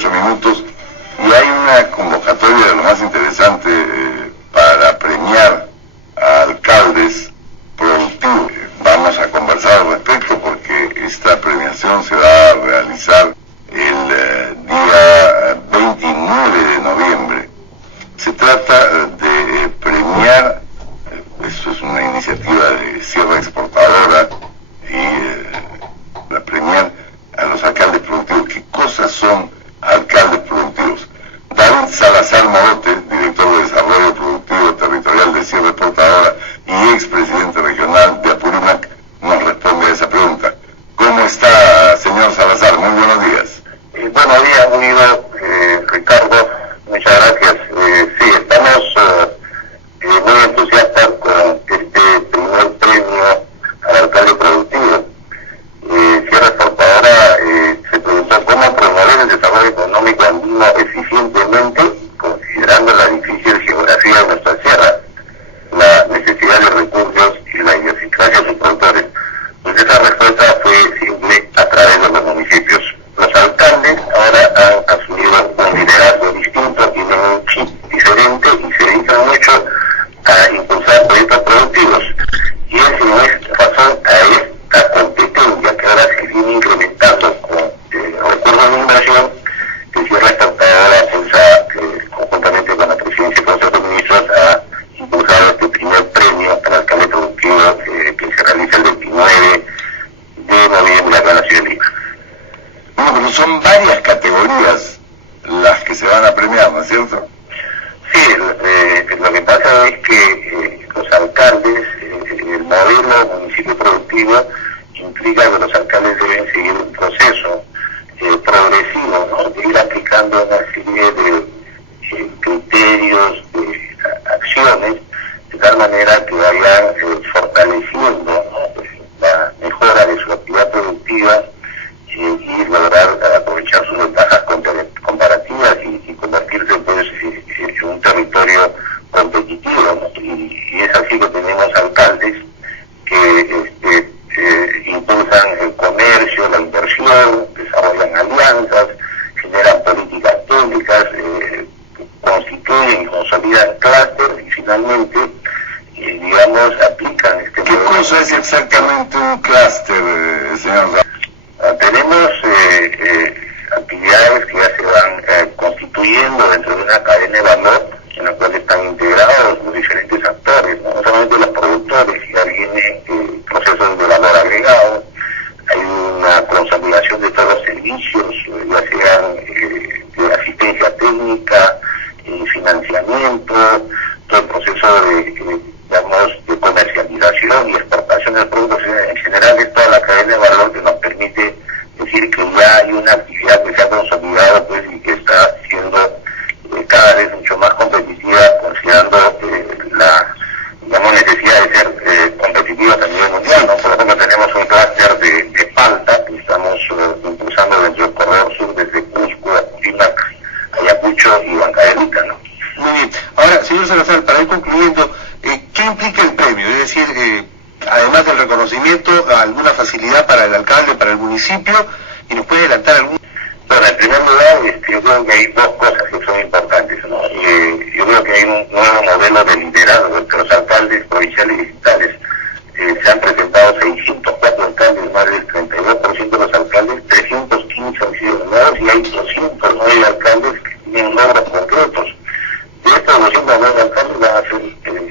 8 minutos, y hay una convocatoria de lo más interesante para premiar a alcaldes productivos. Vamos a conversar al respecto porque esta premiación se va a realizar el día 29 de noviembre. Se trata de premiar, esto es una iniciativa de Sierra Exportadora, y para premiar a los alcaldes productivos. ¿Qué cosas son alcaldes productivos? David Salazar Morote, director de Desarrollo Productivo Territorial de Sierra Exportadora y expresidente regional de Apurímac, nos responde a esa pregunta. ¿Cómo está, señor Salazar? Muy buenos días. Buenos días, Guido, Ricardo, muchas gracias. Sí, estamos muy entusiastas con este primer premio al alcalde productivo. Sierra Exportadora se preguntó cómo promover el desarrollo económico andino eficientemente, considerando la difícil geografía de nuestra sierra, la necesidad de recursos y la idiosincrasia de sus productores. Pues esa respuesta fue simple a través de los municipios. Los alcaldes ahora han asumido un liderazgo distinto, tienen un chip diferente y se dedican mucho a impulsar proyectos productivos. Y es en razón a esta competencia que ahora se viene incrementando con recursos de inversión que Sierra Exportadora conjuntamente con la Presidencia y Consejo de Ministros ha impulsado este primer premio al alcalde productivo que se realiza el 29 de noviembre acá en la ciudad de Lima. Bueno, pero son varias categorías las que se van a premiar, ¿no es cierto? Sí, lo que pasa es que los alcaldes, el modelo municipio productivo implica que los alcaldes deben seguir un proceso progresivo, ¿no? De ir aplicando una serie de criterios, de acciones, de tal manera que vayan fortaleciendo, ¿no? Pues, la mejora de su actividad productiva y lograr aprovechar sus ventajas comparativas y convertirse pues en un territorio competitivo, ¿no? Y es así que tenemos alcaldes que impulsan el comercio, la inversión, desarrollan alianzas, generan políticas públicas, constituyen y consolidan clústeres y finalmente, digamos, aplican este ¿Qué cosa es exactamente un clúster, señor? Tenemos actividades que ya se van constituyendo dentro de una cadena de valor en la cual están integrados los diferentes actores, no solamente los productores, ya viene procesos de valor agregado, hay una consolidación de todos los servicios, ya sean de asistencia técnica, financiamiento, todo el proceso de comercialización y exportación de productos en general, es toda la cadena de valor que nos permite decir que ya hay una actividad que se ha consolidado pues y que está siendo cada vez mucho más competitiva, considerando la, digamos, necesidad de ser competitivos a nivel mundial, ¿no? Por ejemplo, tenemos un clúster de palta que estamos impulsando dentro del corredor sur desde Cusco, Apurímac, Ayacucho y Huancavelica, ¿no? Muy bien. Ahora, señor Salazar, para ir concluyendo, ¿qué implica el premio? Es decir, además del reconocimiento, alguna facilidad para el alcalde, para el municipio, y nos puede adelantar algún... Bueno, en primer lugar, yo creo que hay dos cosas que son importantes, ¿no? Yo creo que hay un nuevo modelo de liderazgo entre los alcaldes provinciales y distritales. Se han presentado 604 alcaldes, más del 32% de los alcaldes, 315 han sido nominados y hay 209 alcaldes que tienen logros concretos. De estos 209 alcaldes van a ser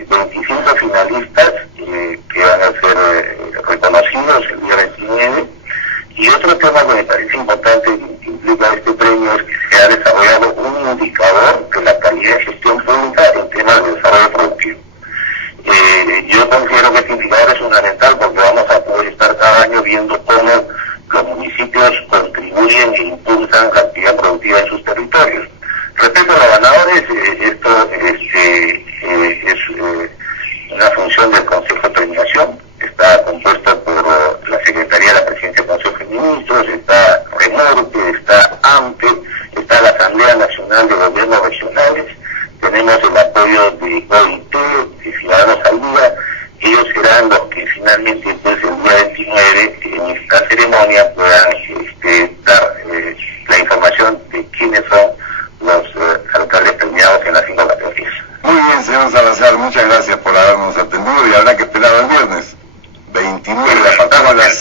25 finalistas que van a ser reconocidos el día 29. Y otro tema que me parece importante que implica este premio es que se ha desarrollado un indicador de la calidad de gestión pública en temas de desarrollo productivo. Yo considero que este indicador es fundamental porque vamos a poder estar cada año viendo cómo los municipios contribuyen e impulsan la actividad productiva en sus territorios. Respecto a los ganadores, esto quiénes son los alcaldes premiados en las 5 categorías. Muy bien, señor Salazar, muchas gracias por habernos atendido y habrá que esperar el viernes 29, apagamos las